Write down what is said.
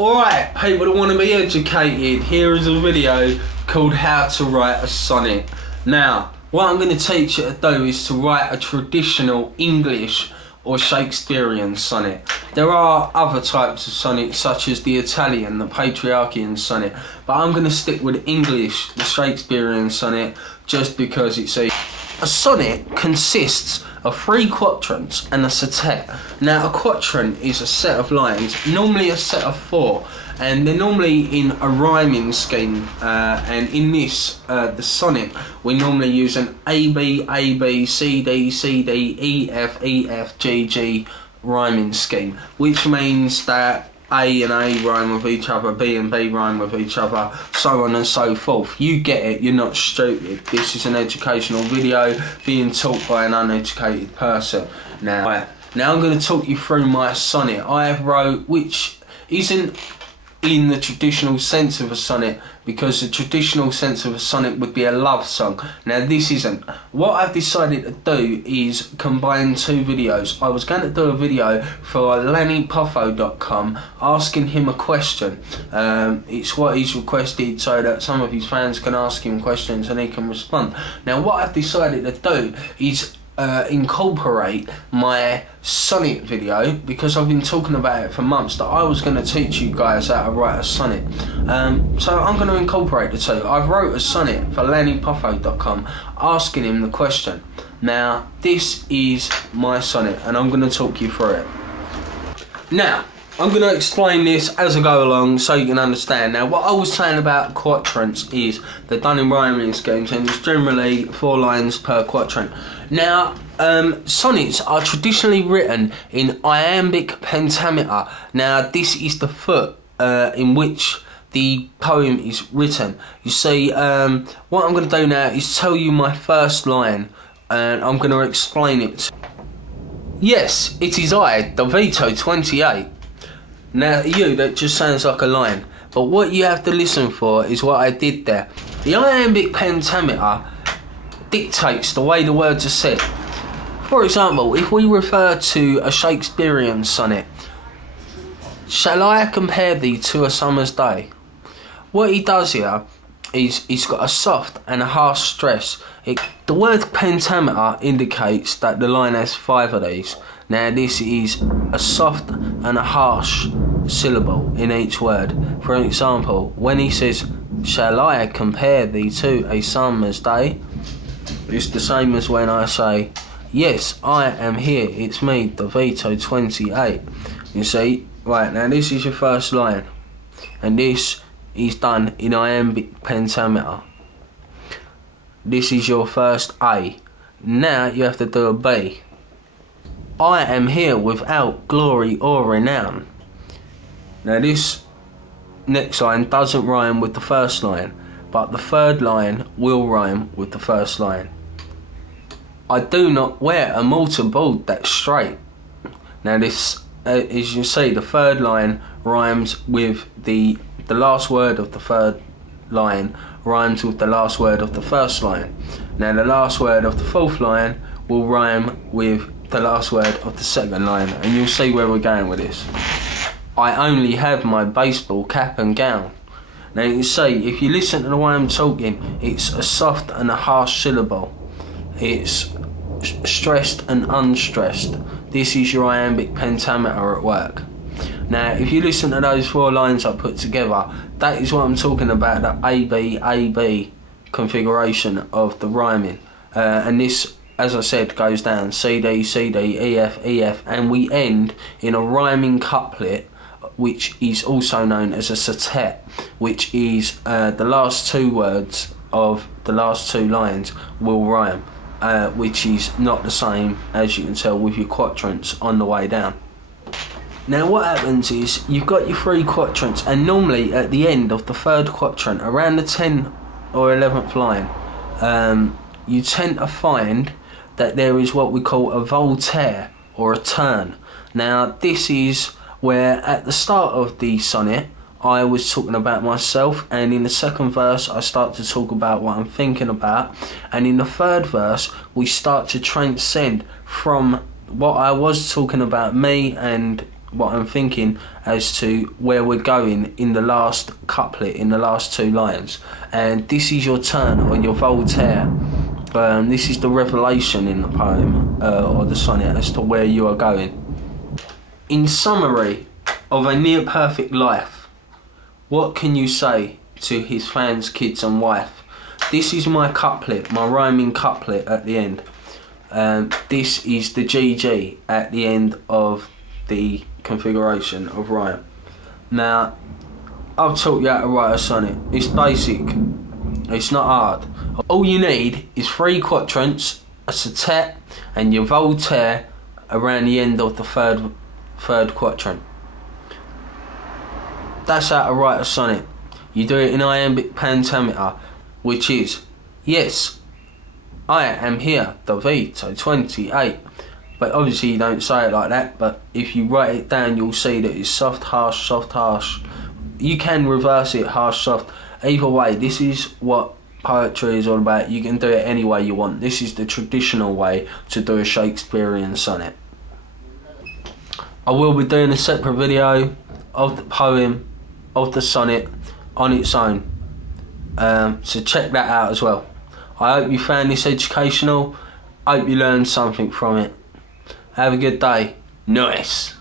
Alright, people that want to be educated, here is a video called How to Write a Sonnet. Now, what I'm going to teach you to do is to write a traditional English or Shakespearian sonnet. There are other types of sonnets such as the Italian, the Patriarchian sonnet, but I'm going to stick with English, the Shakespearian sonnet, just because it's a sonnet consists of 3 quatrains and a sottet. Now a quatrain is a set of lines, normally a set of 4, and they're normally in a rhyming scheme, and in this, the sonnet, we normally use an A, B, A, B, C, D, C, D, E, F, E, F, G, G rhyming scheme, which means that A and A rhyme with each other, B and B rhyme with each other, so on and so forth. You get it, you're not stupid. This is an educational video being taught by an uneducated person. Now I'm going to talk you through my sonnet I have wrote, which isn't in the traditional sense of a sonnet, because the traditional sense of a sonnet would be a love song. Now this isn't. What I've decided to do is combine 2 videos. I was going to do a video for lennypoffo.com asking him a question. It's what he's requested so that some of his fans can ask him questions and he can respond. Now what I've decided to do is incorporate my sonnet video, because I've been talking about it for months that I was going to teach you guys how to write a sonnet. So I'm going to incorporate the 2. I've wrote a sonnet for lennypoffo.com asking him the question. Now this is my sonnet and I'm going to talk you through it. Now I'm going to explain this as I go along so you can understand. Now what I was saying about quatrains is they're done in rhyming schemes and it's generally 4 lines per quatrain. Now sonnets are traditionally written in iambic pentameter. Now this is the foot in which the poem is written. You see, what I'm going to do now is tell you my first line and I'm going to explain it. Yes, it is I, the Vito 28. Now you, that just sounds like a line, but what you have to listen for is what I did there. The iambic pentameter dictates the way the words are said. For example, if we refer to a Shakespearian sonnet, shall I compare thee to a summer's day? What he does here is he's got a soft and a harsh stress. The word pentameter indicates that the line has 5 of these. Now this is a soft and a harsh syllable in each word. For example, when he says, shall I compare thee to a summer's day? It's the same as when I say, yes, I am here, it's me, the Vito 28. You see, right, now this is your first line. And this is done in iambic pentameter. This is your first A. Now you have to do a B. I am here without glory or renown. Now this next line doesn't rhyme with the first line, but the third line will rhyme with the first line. I do not wear a mortar board that's straight. Now this, as you see, the third line rhymes with the last word of the third line rhymes with the last word of the first line. Now the last word of the fourth line will rhyme with the last word of the second line, and you'll see where we're going with this. I only have my baseball cap and gown. Now you see, if you listen to the way I'm talking, it's a soft and a harsh syllable. It's stressed and unstressed. This is your iambic pentameter at work. Now if you listen to those 4 lines I put together, that is what I'm talking about, the AB configuration of the rhyming. And this, as I said, goes down CD, CD, EF, EF, and we end in a rhyming couplet, which is also known as a sottet, which is the last 2 words of the last 2 lines will rhyme, which is not the same, as you can tell, with your quatrains on the way down. Now what happens is you've got your 3 quatrains, and normally at the end of the 3rd quatrain, around the 10th or 11th line, you tend to find that there is what we call a volta or a turn. Now this is where at the start of the sonnet I was talking about myself, and in the 2nd verse I start to talk about what I'm thinking about, and in the 3rd verse we start to transcend from what I was talking about me and what I'm thinking as to where we're going in the last couplet, in the last 2 lines. And this is your turn, or your Voltaire. This is the revelation in the poem, or the sonnet, as to where you are going. In summary of a near perfect life, what can you say to his fans, kids and wife? This is my couplet, my rhyming couplet at the end. This is the GG at the end of the configuration of rhyme. Now, I've taught you how to write a sonnet. It's basic, it's not hard. All you need is 3 quatrains, a sottet and your Voltaire around the end of the third quatrain. That's how to write a sonnet. You do it in Iambic pentameter, which is, yes, I am here, the Vito 28. But obviously you don't say it like that, but if you write it down you'll see that it's soft, harsh, soft, harsh. You can reverse it, harsh, soft. Either way, this is what poetry is all about. You can do it any way you want. This is the traditional way to do a Shakespearian sonnet. I will be doing a separate video of the poem, of the sonnet, on its own. So check that out as well. I hope you found this educational. I hope you learned something from it. Have a good day. Nice.